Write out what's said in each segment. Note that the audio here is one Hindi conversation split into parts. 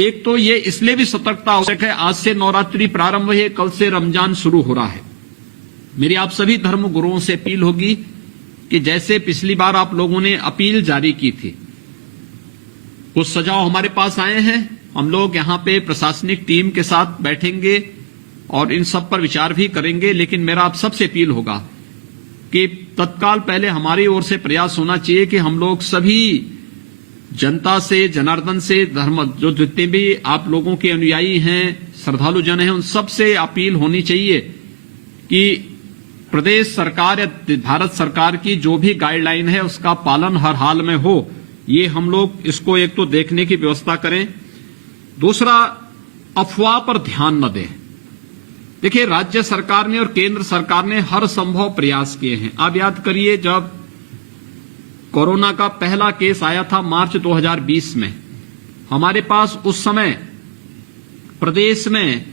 एक तो ये इसलिए भी सतर्कता आवश्यक है, आज से नवरात्रि प्रारंभ हुई है, कल से रमजान शुरू हो रहा है। मेरी आप सभी धर्म गुरुओं से अपील होगी कि जैसे पिछली बार आप लोगों ने अपील जारी की थी, कुछ सुझाव हमारे पास आए हैं, हम लोग यहां पे प्रशासनिक टीम के साथ बैठेंगे और इन सब पर विचार भी करेंगे। लेकिन मेरा आप सबसे अपील होगा कि तत्काल पहले हमारी ओर से प्रयास होना चाहिए कि हम लोग सभी जनता से, जनार्दन से, धर्म जो जितने भी आप लोगों के अनुयायी हैं, श्रद्धालु जन हैं, उन सब से अपील होनी चाहिए कि प्रदेश सरकार या भारत सरकार की जो भी गाइडलाइन है उसका पालन हर हाल में हो। ये हम लोग इसको एक तो देखने की व्यवस्था करें। दूसरा, अफवाह पर ध्यान न दें। देखिए, राज्य सरकार ने और केंद्र सरकार ने हर संभव प्रयास किए हैं। आप याद करिए, जब कोरोना का पहला केस आया था मार्च 2020 में, हमारे पास उस समय प्रदेश में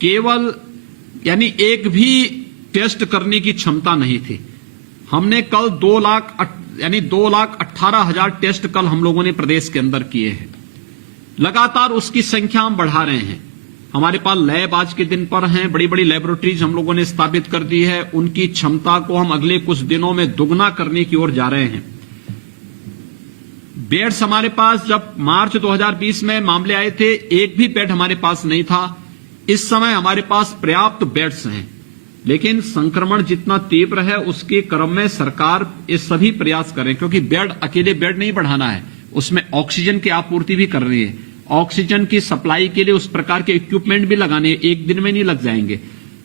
केवल यानी एक भी टेस्ट करने की क्षमता नहीं थी। हमने कल 2,18,000 टेस्ट कल हम लोगों ने प्रदेश के अंदर किए हैं। लगातार उसकी संख्या हम बढ़ा रहे हैं। हमारे पास लैब आज के दिन पर हैं, बड़ी बड़ी लेबोरेटरीज हम लोगों ने स्थापित कर दी है। उनकी क्षमता को हम अगले कुछ दिनों में दुगना करने की ओर जा रहे हैं। बेड्स हमारे पास जब मार्च 2020 में मामले आए थे, एक भी बेड हमारे पास नहीं था। इस समय हमारे पास पर्याप्त बेड्स हैं, लेकिन संक्रमण जितना तीव्र है उसके क्रम में सरकार ये सभी प्रयास करे, क्योंकि बेड अकेले बेड नहीं बढ़ाना है, उसमें ऑक्सीजन की आपूर्ति भी कर रही है। ऑक्सीजन की सप्लाई के लिए उस प्रकार के इक्विपमेंट भी लगाने, एक दिन में नहीं लग जाएंगे।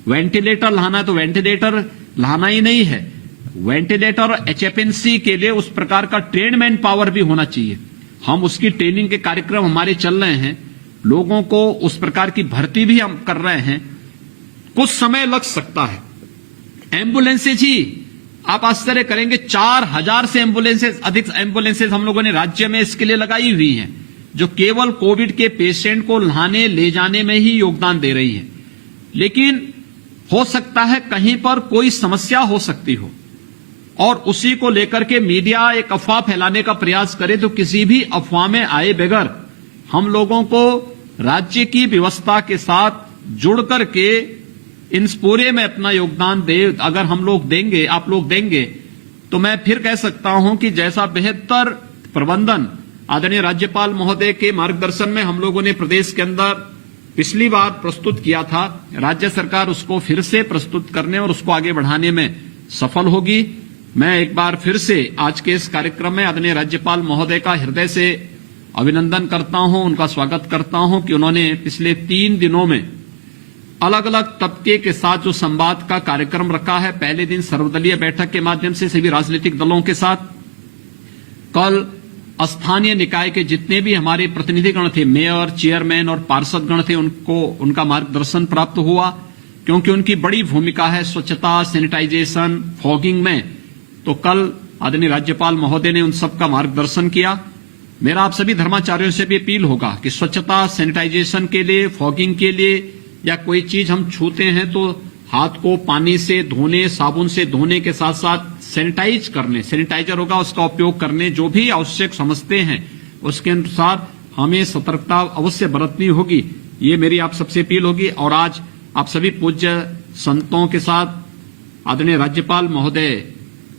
वेंटिलेटर लाना है तो वेंटिलेटर लाना ही नहीं है, वेंटिलेटर एचएफएनसी के लिए उस प्रकार का ट्रेन मैन पावर भी होना चाहिए। हम उसकी ट्रेनिंग के कार्यक्रम हमारे चल रहे हैं, लोगों को उस प्रकार की भर्ती भी हम कर रहे हैं। कुछ समय लग सकता है। एम्बुलेंसेज ही आप आश्चर्य करेंगे, 4,000 से अधिक एम्बुलेंसेज हम लोगों ने राज्य में इसके लिए लगाई हुई हैं, जो केवल कोविड के पेशेंट को लाने ले जाने में ही योगदान दे रही है। लेकिन हो सकता है कहीं पर कोई समस्या हो सकती हो और उसी को लेकर के मीडिया एक अफवाह फैलाने का प्रयास करे, तो किसी भी अफवाह में आए बगैर हम लोगों को राज्य की व्यवस्था के साथ जुड़ करके इन पूरे में अपना योगदान दे। अगर हम लोग देंगे, आप लोग देंगे, तो मैं फिर कह सकता हूं कि जैसा बेहतर प्रबंधन आदरणीय राज्यपाल महोदय के मार्गदर्शन में हम लोगों ने प्रदेश के अंदर पिछली बार प्रस्तुत किया था, राज्य सरकार उसको फिर से प्रस्तुत करने और उसको आगे बढ़ाने में सफल होगी। मैं एक बार फिर से आज के इस कार्यक्रम में आदरणीय राज्यपाल महोदय का हृदय से अभिनंदन करता हूं, उनका स्वागत करता हूं कि उन्होंने पिछले 3 दिनों में अलग अलग तबके के साथ जो संवाद का कार्यक्रम रखा है। पहले दिन सर्वदलीय बैठक के माध्यम से सभी राजनीतिक दलों के साथ, कल स्थानीय निकाय के जितने भी हमारे प्रतिनिधिगण थे, मेयर, चेयरमैन और पार्षदगण थे, उनका मार्गदर्शन प्राप्त हुआ, क्योंकि उनकी बड़ी भूमिका है स्वच्छता, सैनिटाइजेशन, फॉगिंग में। तो कल आदरणीय राज्यपाल महोदय ने उन सबका मार्गदर्शन किया। मेरा आप सभी धर्माचार्यों से भी अपील होगा कि स्वच्छता, सैनिटाइजेशन के लिए, फॉगिंग के लिए या कोई चीज हम छूते हैं तो हाथ को पानी से धोने, साबुन से धोने के साथ साथ सैनिटाइज करने, सैनिटाइजर होगा उसका उपयोग करने, जो भी आवश्यक समझते हैं उसके अनुसार हमें सतर्कता अवश्य बरतनी होगी। ये मेरी आप सबसे अपील होगी। और आज आप सभी पूज्य संतों के साथ आदरणीय राज्यपाल महोदय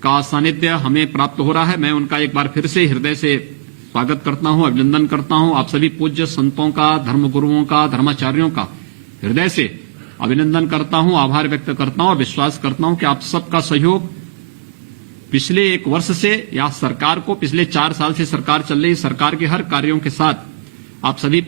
का सानिध्य हमें प्राप्त हो रहा है। मैं उनका एक बार फिर से हृदय से स्वागत करता हूं, अभिनंदन करता हूं। आप सभी पूज्य संतों का, धर्मगुरुओं का, धर्माचार्यों का हृदय से अभिनंदन करता हूं, आभार व्यक्त करता हूं और विश्वास करता हूं कि आप सबका सहयोग पिछले 1 वर्ष से या सरकार को पिछले 4 साल से सरकार चल रही सरकार के हर कार्यों के साथ आप सभी